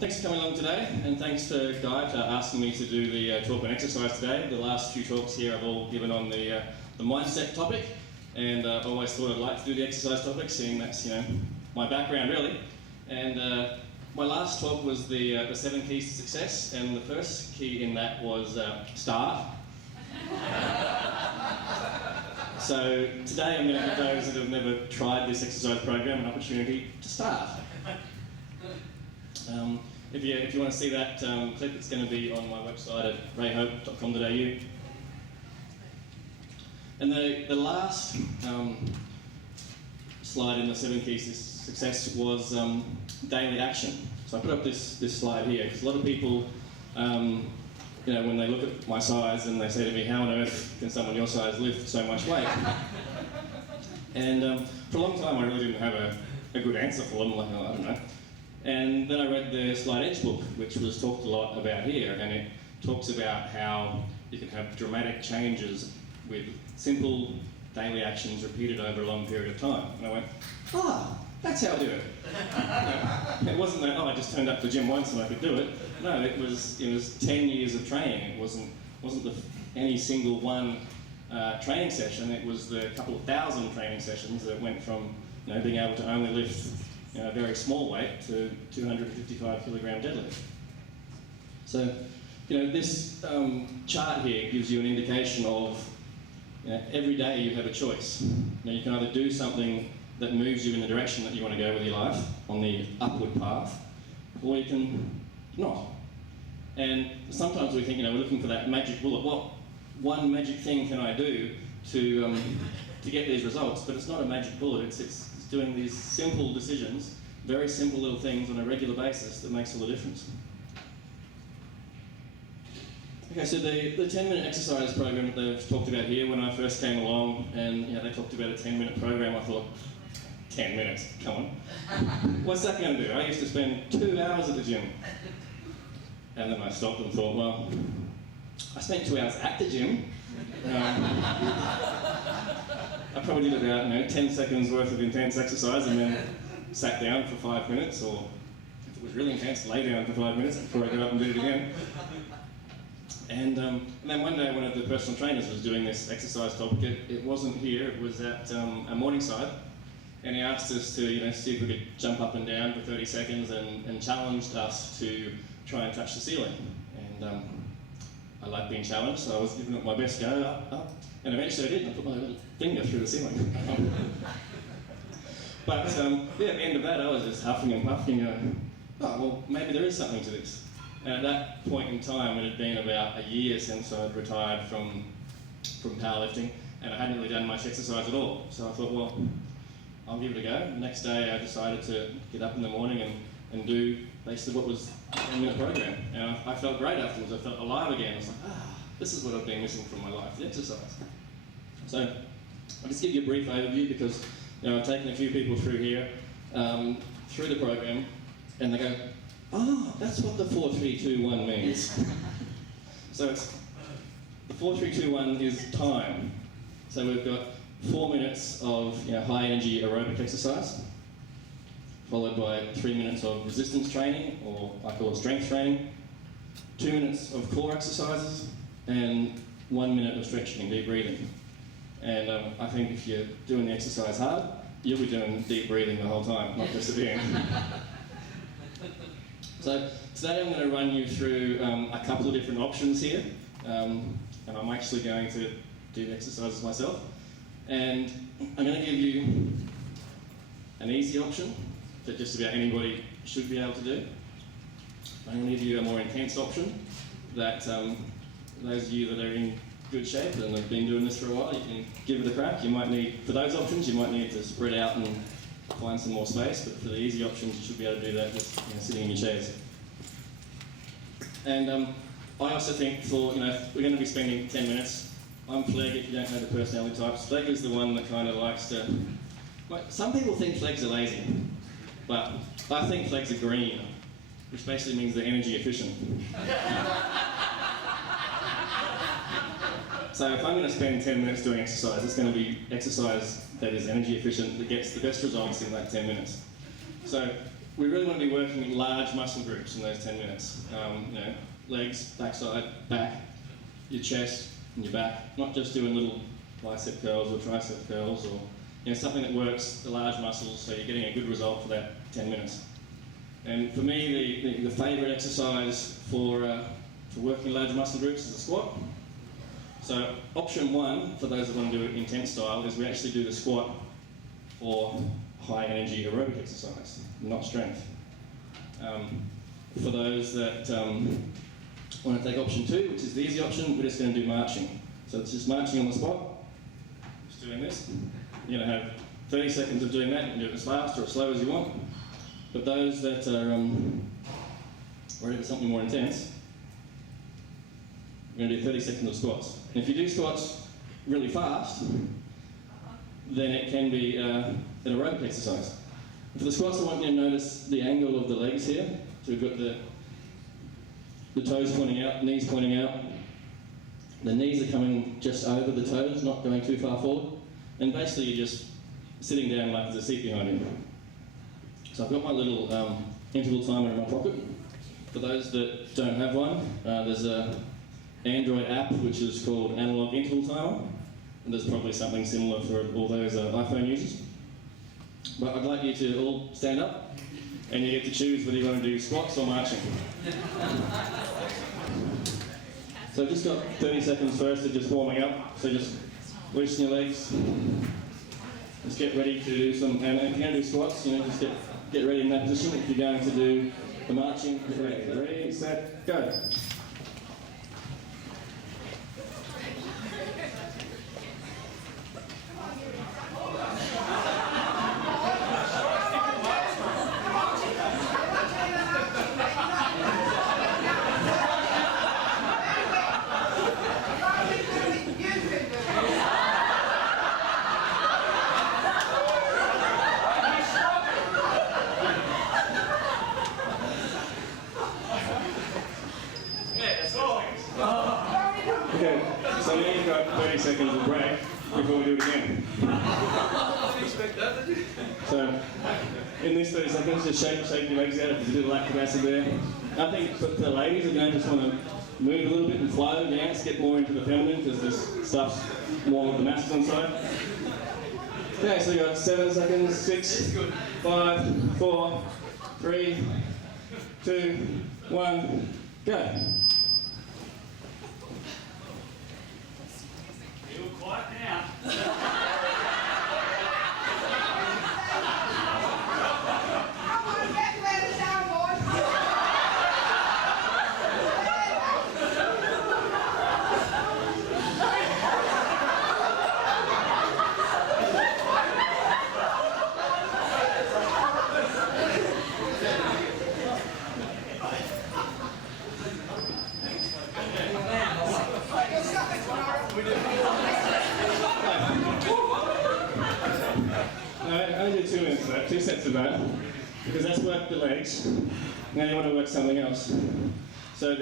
Thanks for coming along today, and thanks to Guy for asking me to do the talk on exercise today. The last few talks here I've all given on the mindset topic, and I've always thought I'd like to do the exercise topic, seeing that's my background really. And my last talk was the 7 keys to success, and the first key in that was start. So today I'm going to give those that have never tried this exercise program an opportunity to start. If you want to see that clip, it's going to be on my website at rayhope.com.au. And the last slide in the 7 keys to success was daily action. So I put up this slide here because a lot of people, when they look at my size and they say to me, how on earth can someone your size lift so much weight? And for a long time I really didn't have a good answer for them, like, I don't know. And then I read the Slide Edge book, which was talked a lot about here, and it talks about how you can have dramatic changes with simple daily actions repeated over a long period of time. And I went, that's how I do it. It wasn't that, I just turned up to the gym once and I could do it. No, it was 10 years of training. It wasn't any single one training session. It was the couple of thousand training sessions that went from being able to only lift a very small weight to 255 kilogram deadlift. So, this chart here gives you an indication of every day you have a choice. You can either do something that moves you in the direction that you want to go with your life on the upward path, or you can not. And sometimes we think, we're looking for that magic bullet. What one magic thing can I do to get these results? But it's not a magic bullet. It's doing these simple decisions, very simple little things on a regular basis that makes all the difference. Okay, so the 10-minute exercise program that they've talked about here, when I first came along and they talked about a 10-minute program, I thought, 10 minutes, come on. What's that going to do? I used to spend 2 hours at the gym. And then I stopped and thought, well, I spent 2 hours at the gym. I probably did about 10 seconds worth of intense exercise and then sat down for 5 minutes, or if it was really intense, lay down for 5 minutes before I got up and did it again. And then one day one of the personal trainers was doing this exercise topic. It wasn't here, it was at a Morningside, and he asked us to see if we could jump up and down for 30 seconds and challenged us to try and touch the ceiling. And I like being challenged, so I was giving it my best go, up. And eventually I did, and I put my little finger through the ceiling. But at the end of that I was just huffing and puffing, well, maybe there is something to this. And at that point in time, it had been about a year since I'd retired from powerlifting, and I hadn't really done much exercise at all. So I thought, well, I'll give it a go. The next day I decided to get up in the morning and do basically what was a 10-minute program. And I felt great afterwards. I felt alive again. I was like, this is what I've been missing from my life, the exercise. So I'll just give you a brief overview because I've taken a few people through here, through the program, and they go, that's what the 4-3-2-1 means. So the 4-3-2-1 is time. So we've got 4 minutes of high energy aerobic exercise, followed by 3 minutes of resistance training, or I call it strength training, 2 minutes of core exercises, and 1 minute of stretching and deep breathing. And I think if you're doing the exercise hard, you'll be doing deep breathing the whole time, not just at the end. So today I'm going to run you through a couple of different options here, and I'm actually going to do the exercises myself. And I'm going to give you an easy option that just about anybody should be able to do. I'm going to give you a more intense option that those of you that are in good shape and have been doing this for a while, you can give it a crack. You might need, for those options, you might need to spread out and find some more space, but for the easy options, you should be able to do that just sitting in your chairs. And I also think for, if we're going to be spending 10 minutes, I'm Fleg, if you don't know the personality types. Fleg is the one that kind of likes to, some people think Flegs are lazy, but I think Flegs are green, which basically means they're energy efficient. So if I'm going to spend 10 minutes doing exercise, it's going to be exercise that is energy efficient, that gets the best results in that 10 minutes. So we really want to be working large muscle groups in those 10 minutes. Legs, backside, back, your chest and your back, not just doing little bicep curls or tricep curls, or something that works the large muscles so you're getting a good result for that 10 minutes. And for me, the favourite exercise for working large muscle groups is the squat. So option one, for those that want to do it intense style, is we actually do the squat for high energy aerobic exercise, not strength. For those that want to take option two, which is the easy option, we're just going to do marching. So it's just marching on the spot, just doing this. You're going to have 30 seconds of doing that. You can do it as fast or as slow as you want. But those that are ready for something more intense, we're going to do 30 seconds of squats. And if you do squats really fast, then it can be an aerobic exercise. For the squats, I want you to notice the angle of the legs here. So we've got the toes pointing out, knees pointing out. The knees are coming just over the toes, not going too far forward. And basically you're just sitting down like there's a seat behind you. So I've got my little interval timer in my pocket. For those that don't have one, there's an Android app which is called Analog Interval Timer. And there's probably something similar for all those iPhone users. But I'd like you to all stand up and you get to choose whether you want to do squats or marching. So I've just got 30 seconds first of just warming up. So just loosen your legs. Just get ready to do some, and if you're going to do squats, just get ready in that position. If you're going to do the marching, ready, set, go. Okay, so now you've got 30 seconds of break before we do it again. So, in this 30 seconds, just shake your legs out if there's a bit of lactic acid there. I think for the ladies, you're going to just want to move a little bit and flow, dance, get more into the feminine because this stuff's more with the masculine side. Okay, so you've got 7 seconds, 6, 5, 4, 3, 2, 1, go. Quiet now. I do 2 minutes of that, 2 sets of that, because that's worked the legs. Now you want to work something else. So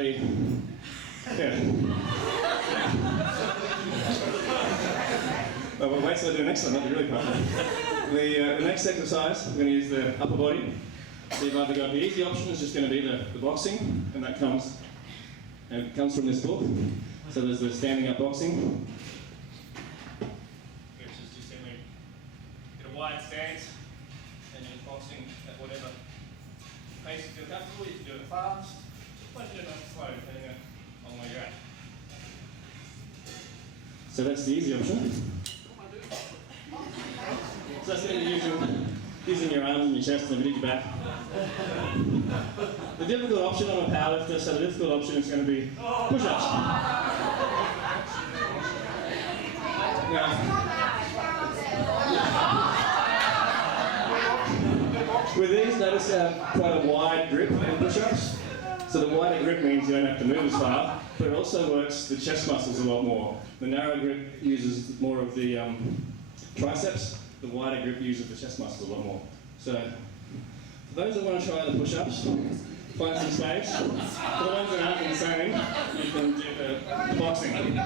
Well, we'll wait till I do the next one, that'll be really fun. The next exercise, we're going to use the upper body. So you've either got the easy option, is just going to be the boxing, and that comes from this book. So there's the standing up boxing, which is just simply get a wide stance and then boxing at whatever pace you feel comfortable. You can do it fast, or you can do it slow, depending on where you're at. So that's the easy option. So that's going to be using your arms and your chest and a bit of your back. The difficult option, I'm a powerlifter, so the difficult option is going to be push-ups. Now, with these, notice they have quite a wide grip in push-ups. So the wider grip means you don't have to move as far, but it also works the chest muscles a lot more. The narrow grip uses more of the triceps. The wider grip uses the chest muscles a lot more. So, for those that want to try the push-ups, find some space. For the ones that aren't insane, you can do the boxing.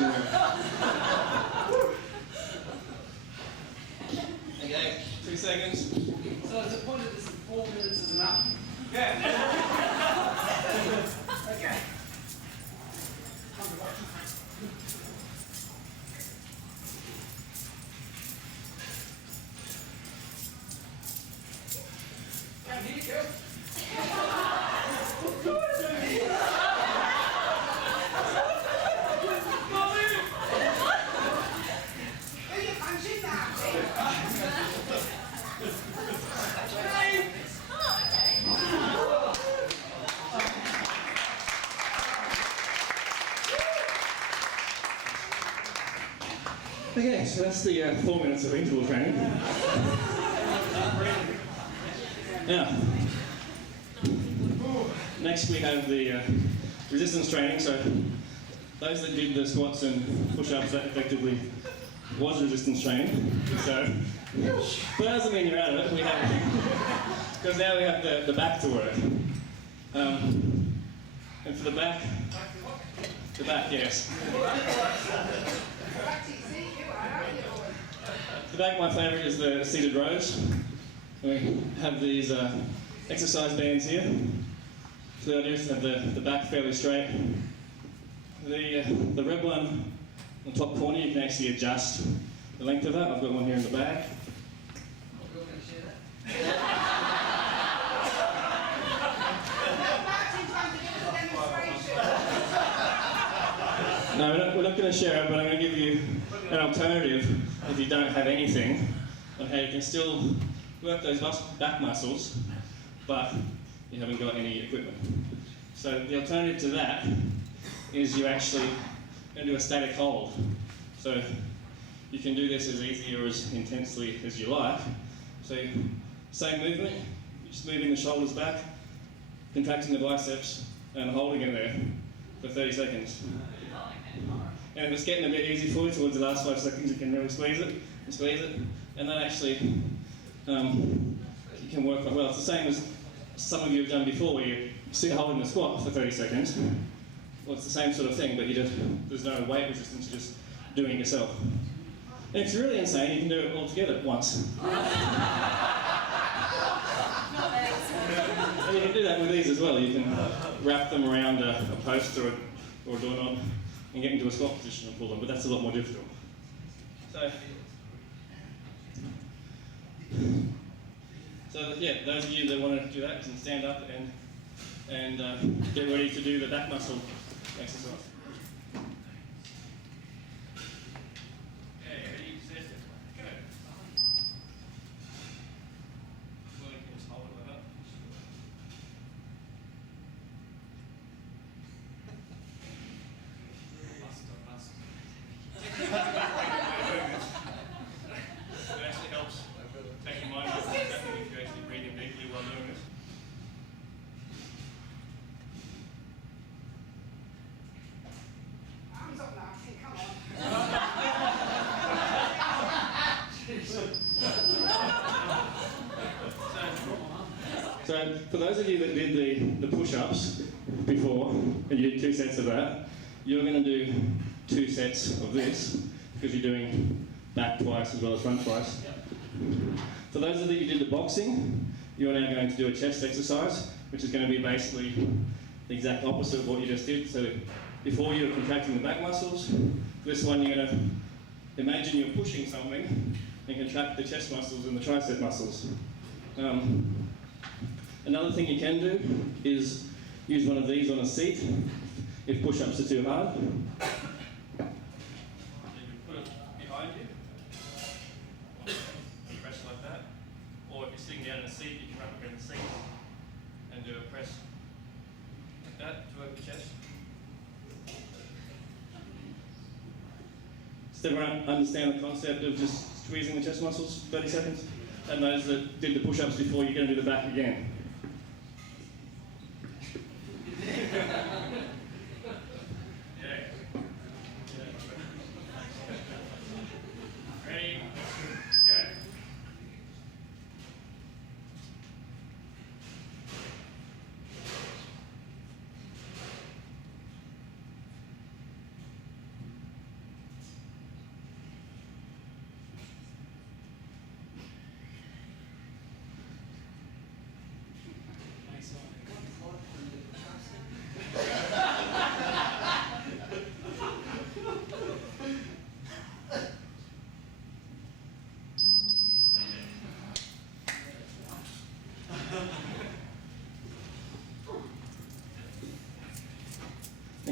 watching me. Okay, 2 seconds. So it's a point of this 4 minutes is enough. Yeah. Okay. Down here, girl. Okay, so that's the 4 minutes of interval training. Now, next we have the resistance training. So those that did the squats and push-ups, that effectively was resistance training. So, but that doesn't mean you're out of it. We have, because now we have the back to work. And for the back, yes. The back, my favourite is the seated rows. We have these exercise bands here. So the idea is to have the back fairly straight. The red one on the top corner, you can actually adjust the length of that. I've got one here in the back. You're going to share that? No, we're not going to share it, but I'm going to give you an alternative if you don't have anything on how you can still work those back muscles, but you haven't got any equipment. So the alternative to that is you actually going to do a static hold. So you can do this as easy or as intensely as you like. So same movement, just moving the shoulders back, contracting the biceps and holding it there for 30 seconds. And if it's getting a bit easy for you towards the last 5 seconds, you can really squeeze it, and that actually you can work quite well. It's the same as some of you have done before, where you sit holding the squat for 30 seconds. Well, it's the same sort of thing, but there's no weight resistance, you're just doing it yourself. And if you're really insane, you can do it all together at once. And you can do that with these as well. You can wrap them around a post or a doorknob and get into a squat position and pull them, but that's a lot more difficult. So yeah, those of you that want to do that can stand up and get ready to do the back muscle exercise. Okay, ready, set, go. Well, you can just hold it up. It actually helps take your mind off the breath if you're actually breathing deeply while doing this. Arms up, Narcy, come on. So for those of you that did the push-ups before, and you did 2 sets of that, you're going to do 2 sets of this, because you're doing back twice as well as front twice. For those of you that did the boxing, you're now going to do a chest exercise, which is going to be basically the exact opposite of what you just did. So before you were contracting the back muscles, for this one you're going to imagine you're pushing something and contract the chest muscles and the tricep muscles. Another thing you can do is use one of these on a seat if push-ups are too hard. You can put it behind you, press like that, or if you're sitting down in a seat, you can wrap around the seat and do a press like that to work the chest. Does everyone understand the concept of just squeezing the chest muscles for 30 seconds? And those that did the push-ups before, you're going to do the back again. Ready? Go.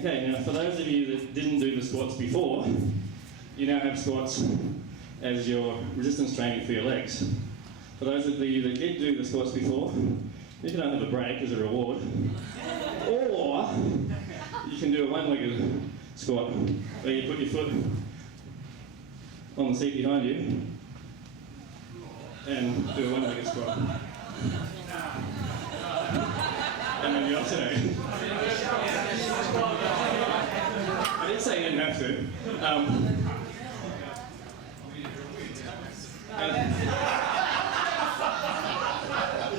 Okay, now for those of you that didn't do the squats before, you now have squats as your resistance training for your legs. For those of you that did do the squats before, you can either have a break as a reward, or you can do a one-legged squat where you put your foot on the seat behind you and do a one-legged squat. And then you alternate. I didn't say you didn't have to.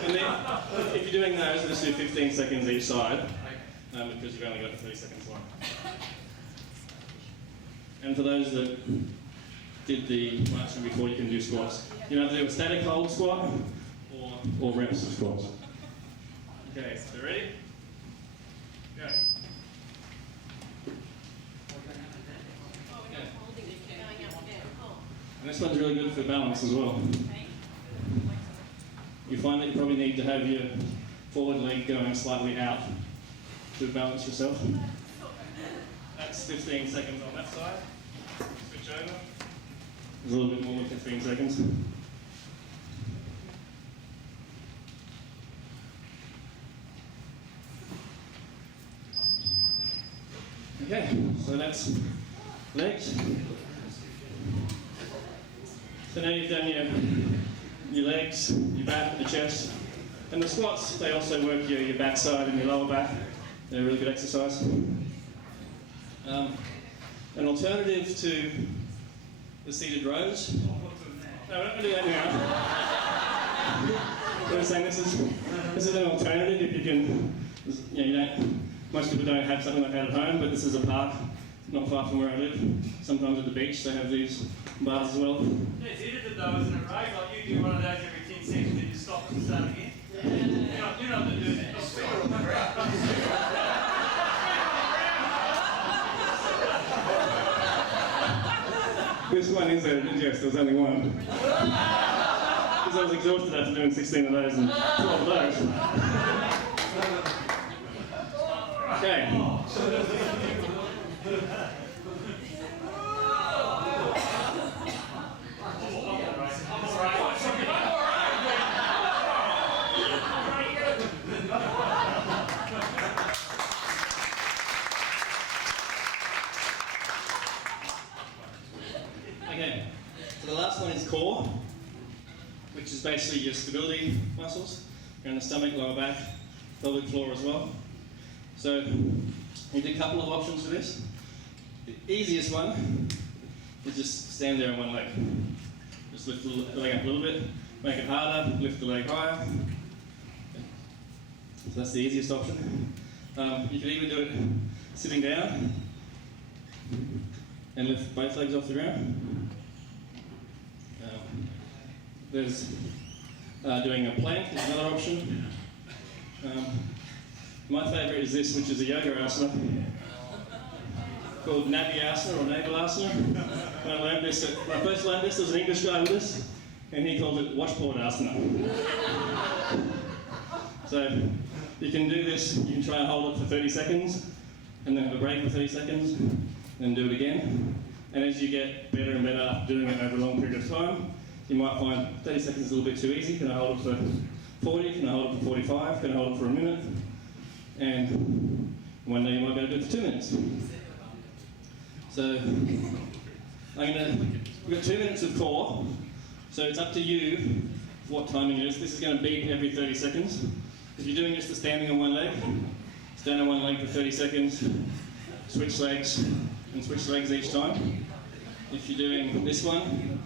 And then, if you're doing those, just do 15 seconds each side, because you've only got 30 seconds long. And for those that did the marching before, you can do squats. You know, do a static hold squat or reps of squats. Okay, so ready? Go. And this one's really good for balance as well. You find that you probably need to have your forward leg going slightly out to balance yourself. That's 15 seconds on that side. Switch over. There's a little bit more than 15 seconds. Okay, so that's legs. So now you've done your legs, your back, your chest. And the squats, they also work your back side and your lower back. They're a really good exercise. An alternative to the seated rows. No, we're not going to do that now. We're saying this is an alternative if you can, you don't, most people don't have something like that at home, but this is a park not far from where I live. Sometimes at the beach they have these bars as well. Yeah, it's either those in a row, like you do one of those every 10 seconds and you stop and start again. You're not doing that. Which one is there? Yes, there was only one. Because I was exhausted after doing 16 of those and 12 of those. Okay. Okay, so the last one is core, which is basically your stability muscles around the stomach, lower back, pelvic floor as well. So you do a couple of options for this. The easiest one is just stand there on one leg. Just lift the leg up a little bit, make it harder, lift the leg higher. So that's the easiest option. You can even do it sitting down and lift both legs off the ground. There's doing a plank is another option. My favourite is this, which is a yoga asana called Nabi asana or navel asana. When I first learned this, there was an English guy with us, and he called it washboard asana. So you can do this, you can try and hold it for 30 seconds, and then have a break for 30 seconds, and do it again. And as you get better and better after doing it over a long period of time, you might find 30 seconds is a little bit too easy. Can I hold it for 40? Can I hold it for 45? Can I hold it for a minute? And one day you might be able to do it for 2 minutes. So we've got 2 minutes of core. So it's up to you what timing it is. This is going to beat every 30 seconds. If you're doing just the standing on one leg, stand on one leg for 30 seconds, switch legs, and switch legs each time. If you're doing this one,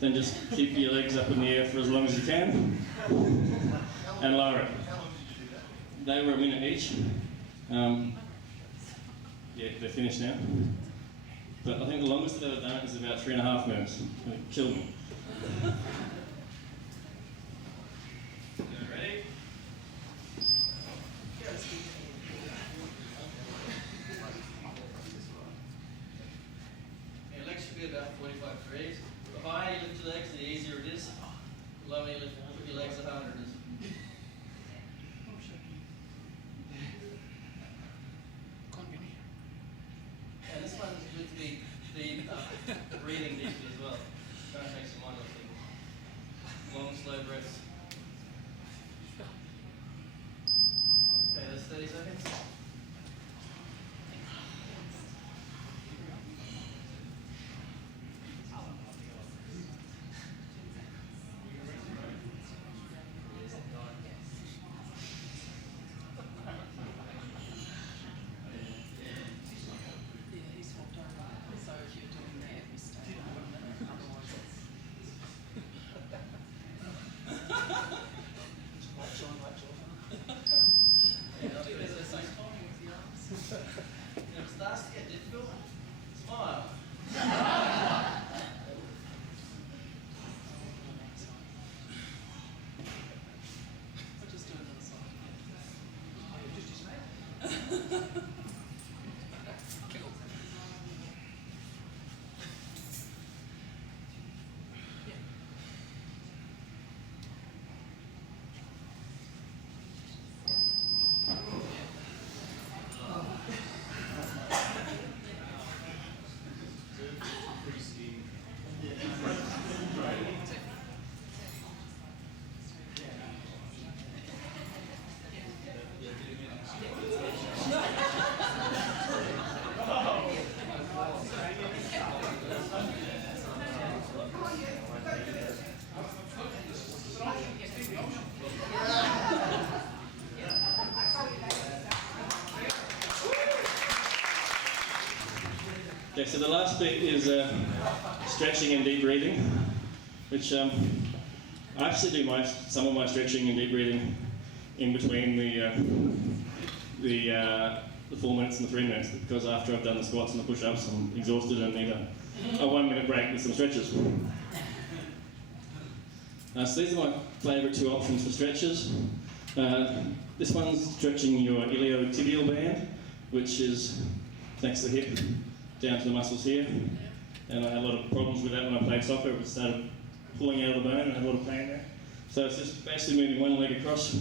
then just keep your legs up in the air for as long as you can, and lower it. They were a minute each. Yeah, they're finished now. But I think the longest I've ever done it is about 3.5 minutes. It killed me. Ready? Your legs should be about 45 degrees. The higher you lift your legs, the easier it is. The lower you lift your legs, the harder it is. 30 seconds. It starts to get difficult. Smile. I'll just do another side. Okay, so the last bit is stretching and deep breathing, which I actually do some of my stretching and deep breathing in between the 4 minutes and the 3 minutes, because after I've done the squats and the push-ups, I'm exhausted and need a 1 minute break with some stretches. So these are my favourite two options for stretches. This one's stretching your iliotibial band, which is next to the hip, down to the muscles here. And I had a lot of problems with that when I played soccer. It started pulling out of the bone and I had a lot of pain there. So it's just basically moving one leg across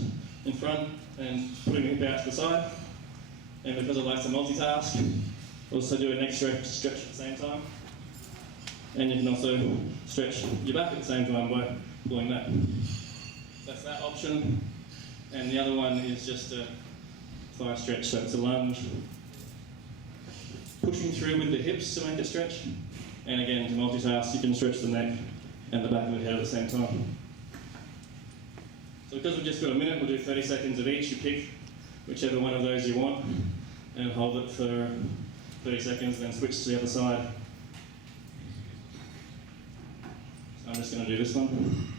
in front and putting the hip out to the side. And because I like to multitask, also do a neck stretch at the same time. And you can also stretch your back at the same time by pulling that. That's that option. And the other one is just a thigh stretch, so it's a lunge. Pushing through with the hips to make it stretch. And again, to multitask, you can stretch the neck and the back of the head at the same time. So because we've just got a minute, we'll do 30 seconds of each. You pick whichever one of those you want and hold it for 30 seconds, then switch to the other side. So I'm just going to do this one.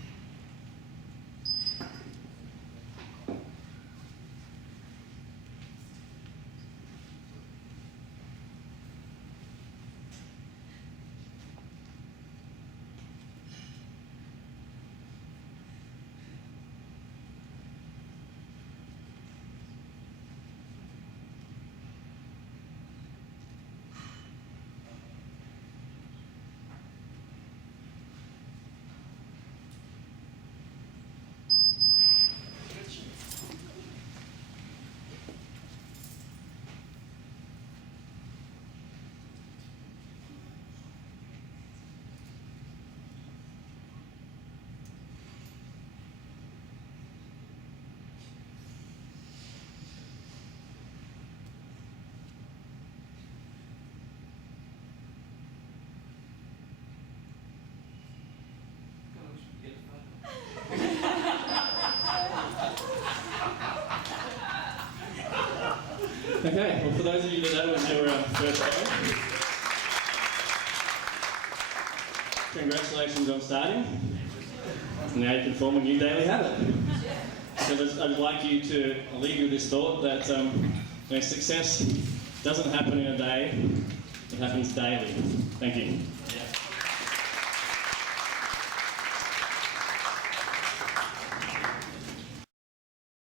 Okay, well for those of you that was your first time, congratulations on starting. Now you can form a new daily habit. Because I'd like you to leave you with this thought that success doesn't happen in a day, it happens daily. Thank you.